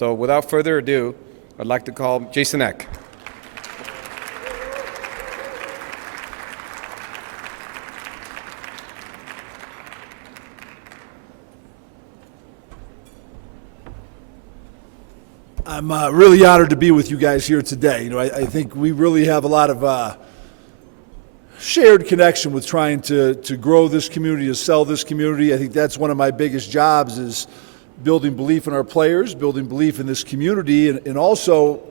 So without further ado, I'd like to call Jason Eck. I'm really honored to be with you guys here today. I think we really have a lot of shared connection with trying to grow this community, to sell this community. I think that's one of my biggest jobs, is building belief in our players, building belief in this community, and also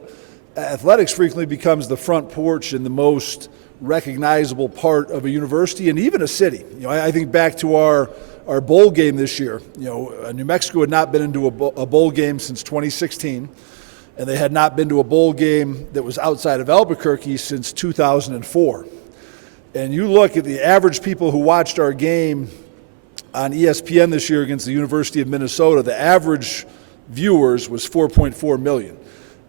athletics frequently becomes the front porch and the most recognizable part of a university and even a city. I think back to our bowl game this year. New Mexico had not been into a bowl game since 2016, and they had not been to a bowl game that was outside of Albuquerque since 2004. And you look at the average people who watched our game on ESPN this year against the University of Minnesota, the average viewers was 4.4 million.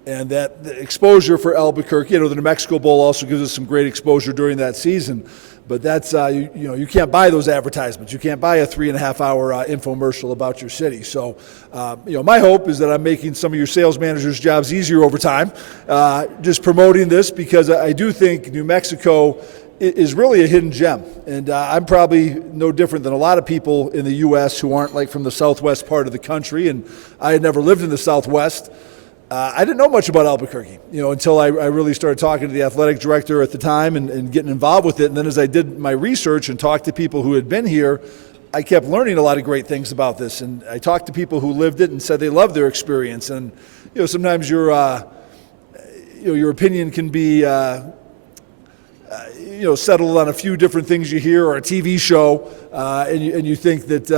And that the exposure for Albuquerque, the New Mexico Bowl also gives us some great exposure during that season. But that's, you can't buy those advertisements. You can't buy a 3.5-hour infomercial about your city. So, my hope is that I'm making some of your sales managers' jobs easier over time, just promoting this, because I do think New Mexico is really a hidden gem. And I'm probably no different than a lot of people in the U.S. who aren't like from the southwest part of the country. And I had never lived in the southwest. I didn't know much about Albuquerque, until I really started talking to the athletic director at the time and getting involved with it. And then as I did my research and talked to people who had been here, I kept learning a lot of great things about this. And I talked to people who lived it and said they loved their experience. And sometimes your opinion can be settled on a few different things you hear or a TV show, and you think that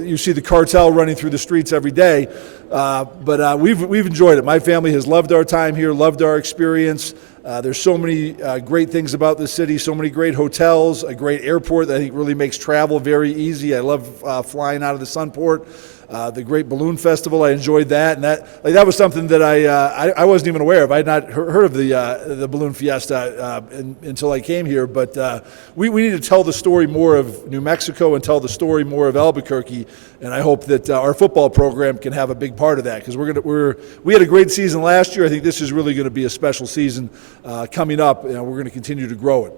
you see the cartel running through the streets every day. But we've enjoyed it. My family has loved our time here, loved our experience. There's so many great things about this city, so many great hotels, a great airport that I think really makes travel very easy. I love flying out of the Sunport. The great balloon festival, I enjoyed that, and that was something that I wasn't even aware of. I had not heard of the balloon fiesta until I came here. But we need to tell the story more of New Mexico and tell the story more of Albuquerque, and I hope that our football program can have a big part of that, because we had a great season last year. I think this is really going to be a special season coming up, and we're going to continue to grow it.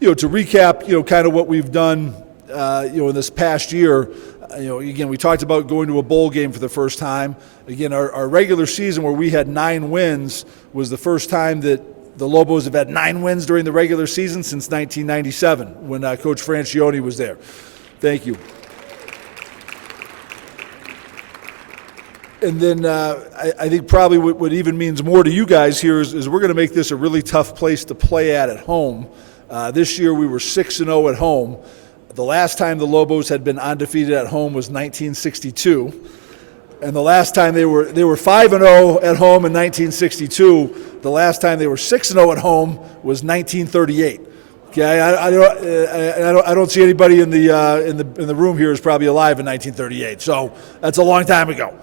To recap, kind of what we've done, in this past year. Again, we talked about going to a bowl game for the first time. Again, our regular season where we had 9 wins was the first time that the Lobos have had 9 wins during the regular season since 1997 when Coach Francione was there. Thank you. And then I think probably what even means more to you guys here is we're going to make this a really tough place to play at home. This year we were 6-0 at home. The last time the Lobos had been undefeated at home was 1962, and the last time they were 5-0 at home in 1962. The last time they were 6-0 at home was 1938. Okay, I don't see anybody in the room here is probably alive in 1938. So that's a long time ago.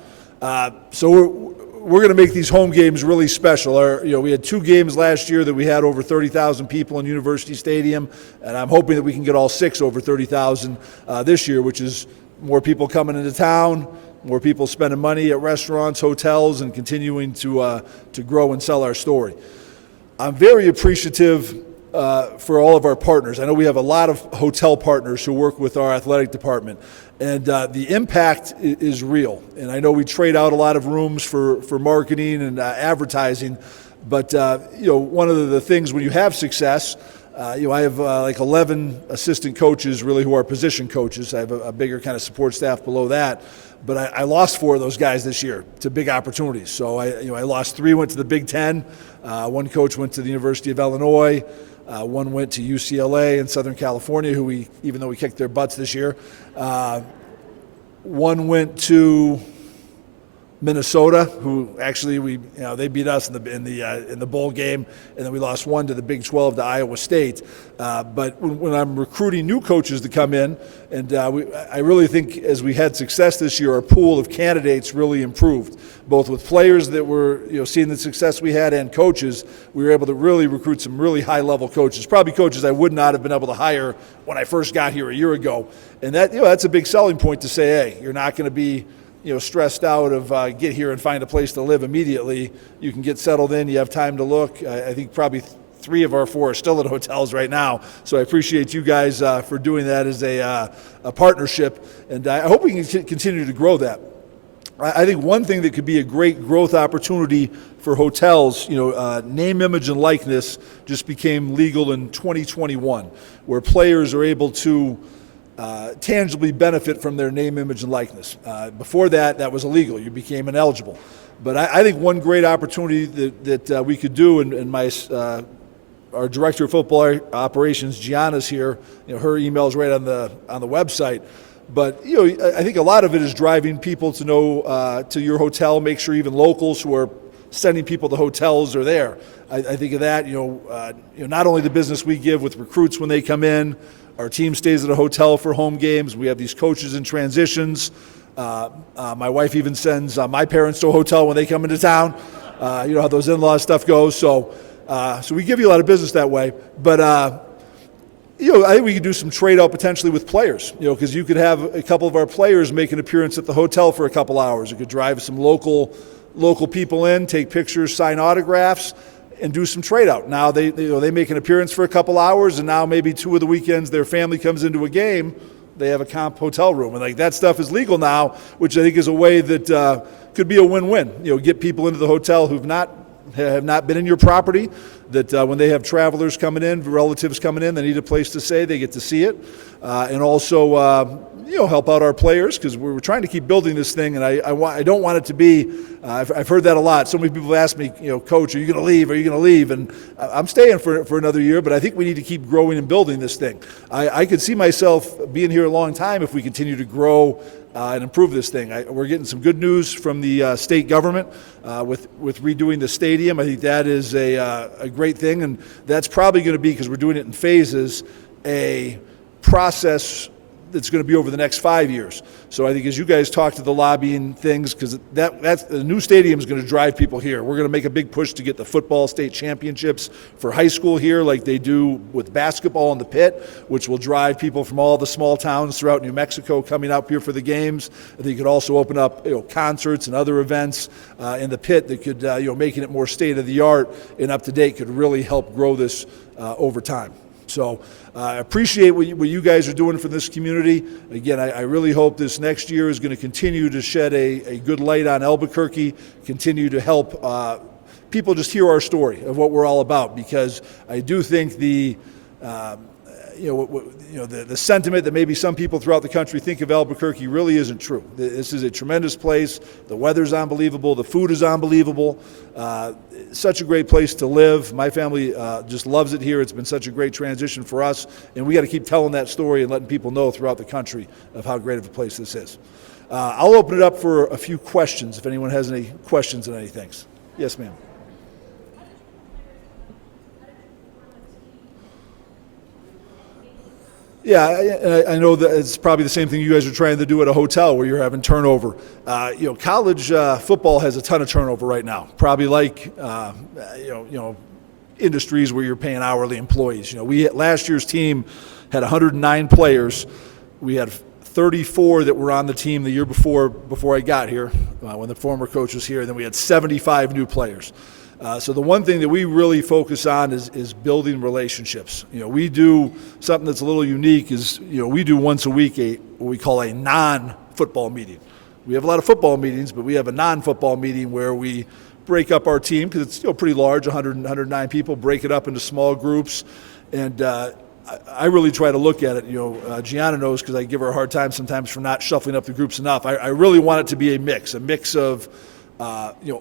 So we're going to make these home games really special. We had 2 games last year that we had over 30,000 people in University Stadium, and I'm hoping that we can get all 6 over 30,000 this year, which is more people coming into town, more people spending money at restaurants, hotels, and continuing to grow and sell our story. I'm very appreciative for all of our partners. I know we have a lot of hotel partners who work with our athletic department, and the impact is real. And I know we trade out a lot of rooms for marketing and advertising, but one of the things when you have success, I have like 11 assistant coaches really who are position coaches. I have a bigger kind of support staff below that. But I lost 4 of those guys this year to big opportunities. So I lost 3, went to the Big Ten. 1 coach went to the University of Illinois. 1 went to UCLA in Southern California, who even though we kicked their butts this year. 1 went to Minnesota, who actually they beat us in the bowl game, and then we lost 1 to the Big 12 to Iowa State. But when I'm recruiting new coaches to come in, and I really think as we had success this year, our pool of candidates really improved, both with players that were seeing the success we had and coaches. We were able to really recruit some really high-level coaches, probably coaches I would not have been able to hire when I first got here a year ago. And that's a big selling point to say, hey, you're not going to be stressed out of get here and find a place to live immediately. You can get settled in. You have time to look. I think probably 3 of our 4 are still at hotels right now. So I appreciate you guys for doing that as a partnership, and I hope we can continue to grow that. I think one thing that could be a great growth opportunity for hotels, name, image, and likeness just became legal in 2021, where players are able to tangibly benefit from their name, image, and likeness. Before that was illegal. You became ineligible. But I think one great opportunity that we could do, and our director of football operations, Gianna's here. Her email's right on the website. But I think a lot of it is driving people to know to your hotel. Make sure even locals who are sending people to hotels are there. I think of that. Not only the business we give with recruits when they come in. Our team stays at a hotel for home games. We have these coaches in transitions. My wife even sends my parents to a hotel when they come into town. You know how those in-law stuff goes. So we give you a lot of business that way. But I think we could do some trade-out potentially with players, because you could have a couple of our players make an appearance at the hotel for a couple hours. You could drive some local people in, take pictures, sign autographs, and do some trade-out. Now they make an appearance for a couple hours, and now maybe 2 of the weekends their family comes into a game, they have a comp hotel room. And that stuff is legal now, which I think is a way that could be a win-win. Get people into the hotel who have not been in your property, that when they have travelers coming in, relatives coming in, they need a place to stay, they get to see it. And also, help out our players, because we're trying to keep building this thing, and I don't want it to be, I've heard that a lot. So many people ask me, Coach, are you going to leave? Are you going to leave? And I'm staying for another year, but I think we need to keep growing and building this thing. I could see myself being here a long time if we continue to grow and improve this thing. We're getting some good news from the state government with redoing the stadium. I think that is a great thing, and that's probably going to be, because we're doing it in phases, a process that's going to be over the next 5 years. So I think as you guys talk to the lobbying things, because that's the new stadium is going to drive people here. We're going to make a big push to get the football state championships for high school here, like they do with basketball in the Pit, which will drive people from all the small towns throughout New Mexico coming out here for the games. I think you could also open up concerts and other events in the Pit that could making it more state of the art and up to date could really help grow this over time. So I appreciate what you guys are doing for this community. Again, I really hope this next year is going to continue to shed a good light on Albuquerque, continue to help people just hear our story of what we're all about, because I do think the sentiment that maybe some people throughout the country think of Albuquerque really isn't true. This is a tremendous place. The weather's unbelievable. The food is unbelievable. Such a great place to live. My family just loves it here. It's been such a great transition for us, and we got to keep telling that story and letting people know throughout the country of how great of a place this is. I'll open it up for a few questions if anyone has any questions on anything. Yes, ma'am. Yeah, I know that it's probably the same thing you guys are trying to do at a hotel where you're having turnover. College football has a ton of turnover right now. Probably like industries where you're paying hourly employees. Last year's team had 109 players. We had 34 that were on the team the year before I got here, when the former coach was here. And then we had 75 new players. So the one thing that we really focus on is building relationships. We do something that's a little unique is, we do once a week what we call a non-football meeting. We have a lot of football meetings, but we have a non-football meeting where we break up our team, because it's still pretty large, 109 people, break it up into small groups. And I really try to look at it. Gianna knows, because I give her a hard time sometimes for not shuffling up the groups enough. I really want it to be a mix of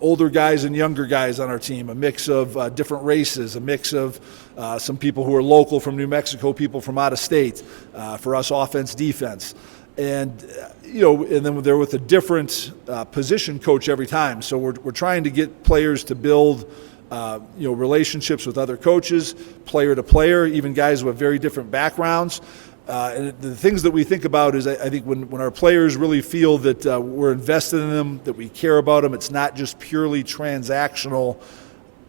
older guys and younger guys on our team, a mix of different races, a mix of some people who are local from New Mexico, people from out of state, for us offense, defense. And, and then they're with a different position coach every time. So we're trying to get players to build, relationships with other coaches, player to player, even guys who have very different backgrounds. And the things that we think about is, I think when our players really feel that we're invested in them, that we care about them, it's not just purely transactional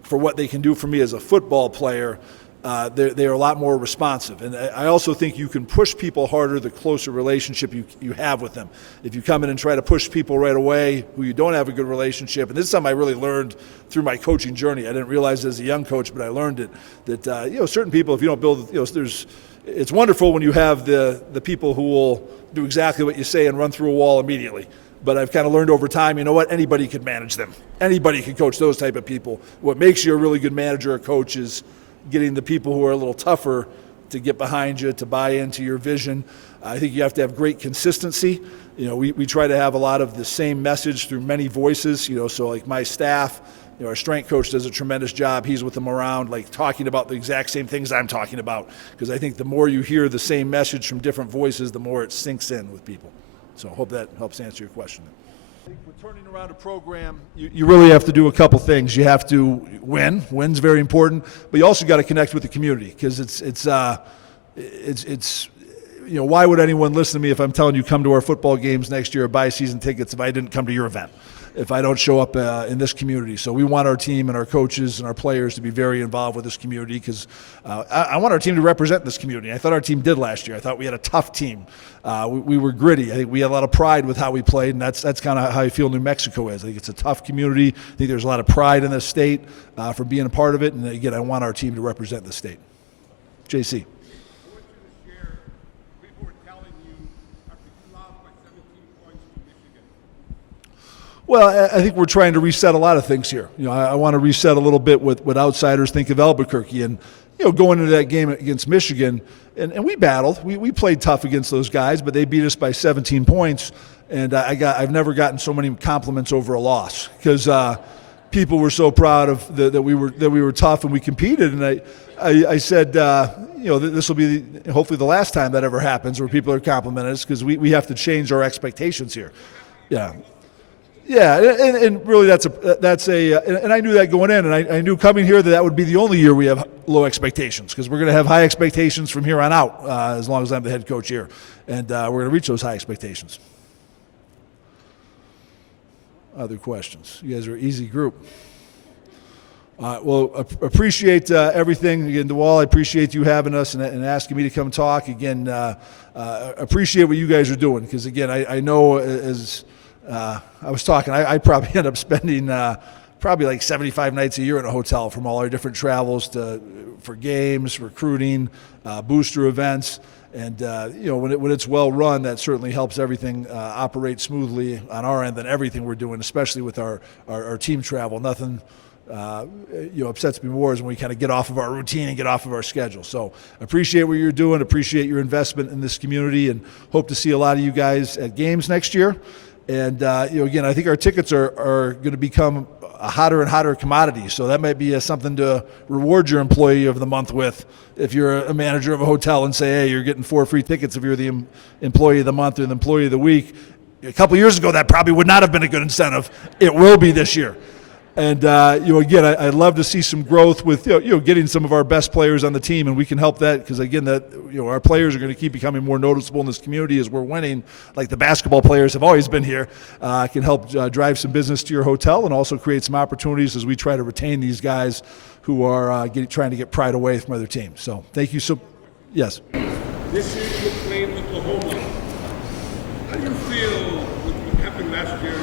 for what they can do for me as a football player. they are a lot more responsive. And I also think you can push people harder the closer relationship you have with them. If you come in and try to push people right away who you don't have a good relationship, and this is something I really learned through my coaching journey. I didn't realize it as a young coach, but I learned it, that certain people, if you don't build, it's wonderful when you have the people who will do exactly what you say and run through a wall immediately. But I've kind of learned over time, you know what, anybody could manage them. Anybody can coach those type of people. What makes you a really good manager or coach is getting the people who are a little tougher to get behind you, to buy into your vision. I think you have to have great consistency. We try to have a lot of the same message through many voices, so like my staff, our strength coach does a tremendous job. He's with them around, like talking about the exact same things I'm talking about. Because I think the more you hear the same message from different voices, the more it sinks in with people. So I hope that helps answer your question. I think for turning around a program, you really have to do a couple things. You have to win. Win's very important, but you also got to connect with the community, because it's why would anyone listen to me if I'm telling you come to our football games next year or buy season tickets if I didn't come to your event, if I don't show up in this community? So we want our team and our coaches and our players to be very involved with this community, because I want our team to represent this community. I thought our team did last year. I thought we had a tough team. We were gritty. I think we had a lot of pride with how we played, and that's kind of how I feel New Mexico is. I think it's a tough community. I think there's a lot of pride in this state for being a part of it, and again, I want our team to represent the state. JC. Well, I think we're trying to reset a lot of things here. I want to reset a little bit what outsiders think of Albuquerque. And, going into that game against Michigan, and we battled. We played tough against those guys, but they beat us by 17 points. And I've never gotten so many compliments over a loss, because people were so proud of that we were tough and we competed. And I said, this will be hopefully the last time that ever happens where people are complimenting us, because we have to change our expectations here. Yeah. Yeah, and really that's and I knew that going in, and I knew coming here that would be the only year we have low expectations, because we're going to have high expectations from here on out as long as I'm the head coach here, and we're going to reach those high expectations. Other questions? You guys are an easy group. Well, appreciate everything. Again, DeWall, I appreciate you having us and asking me to come talk. Again, appreciate what you guys are doing, because, again, I know as I was talking, I probably end up spending probably like 75 nights a year in a hotel, from all our different travels for games, recruiting, booster events. And, when it's well run, that certainly helps everything operate smoothly on our end than everything we're doing, especially with our team travel. Nothing upsets me more is when we kind of get off of our routine and get off of our schedule. So appreciate what you're doing, appreciate your investment in this community, and hope to see a lot of you guys at games next year. And, again, I think our tickets are going to become a hotter and hotter commodity. So that might be something to reward your employee of the month with. If you're a manager of a hotel and say, hey, you're getting 4 free tickets if you're the employee of the month or the employee of the week. A couple years ago, that probably would not have been a good incentive. It will be this year. And, again, I'd love to see some growth with, getting some of our best players on the team, and we can help that, because, again, our players are going to keep becoming more noticeable in this community as we're winning, like the basketball players have always been here. Can help drive some business to your hotel, and also create some opportunities as we try to retain these guys who are trying to get pride away from other teams. So thank you. Yes. This year you're playing Oklahoma. How do you feel with what happened last year?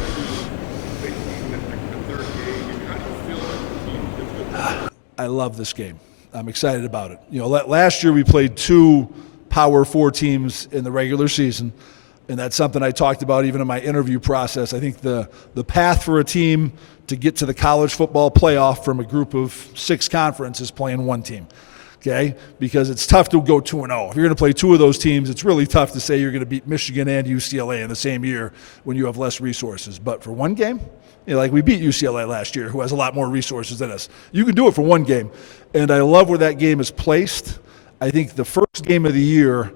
I love this game. I'm excited about it. Last year we played 2 Power 4 teams in the regular season, and that's something I talked about even in my interview process. I think the path for a team to get to the college football playoff from a group of 6 conferences is playing 1 team, okay? Because it's tough to go 2-0. If you're going to play 2 of those teams, it's really tough to say you're going to beat Michigan and UCLA in the same year when you have less resources. But for 1 game, like we beat UCLA last year, who has a lot more resources than us. You can do it for 1 game. And I love where that game is placed. I think the first game of the year,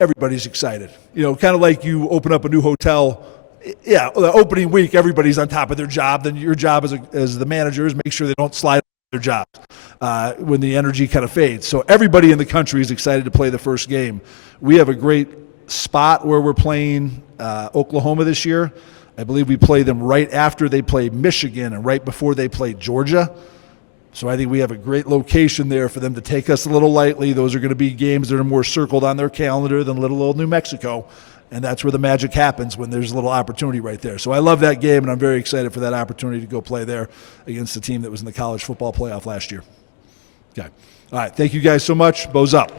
everybody's excited. Kind of like you open up a new hotel. Yeah, the opening week, everybody's on top of their job. Then your job as the manager is make sure they don't slide their job when the energy kind of fades. So everybody in the country is excited to play the first game. We have a great spot where we're playing Oklahoma this year. I believe we play them right after they play Michigan and right before they play Georgia. So I think we have a great location there for them to take us a little lightly. Those are going to be games that are more circled on their calendar than little old New Mexico. And that's where the magic happens, when there's a little opportunity right there. So I love that game, and I'm very excited for that opportunity to go play there against the team that was in the college football playoff last year. Okay. All right. Thank you guys so much. Bo's up.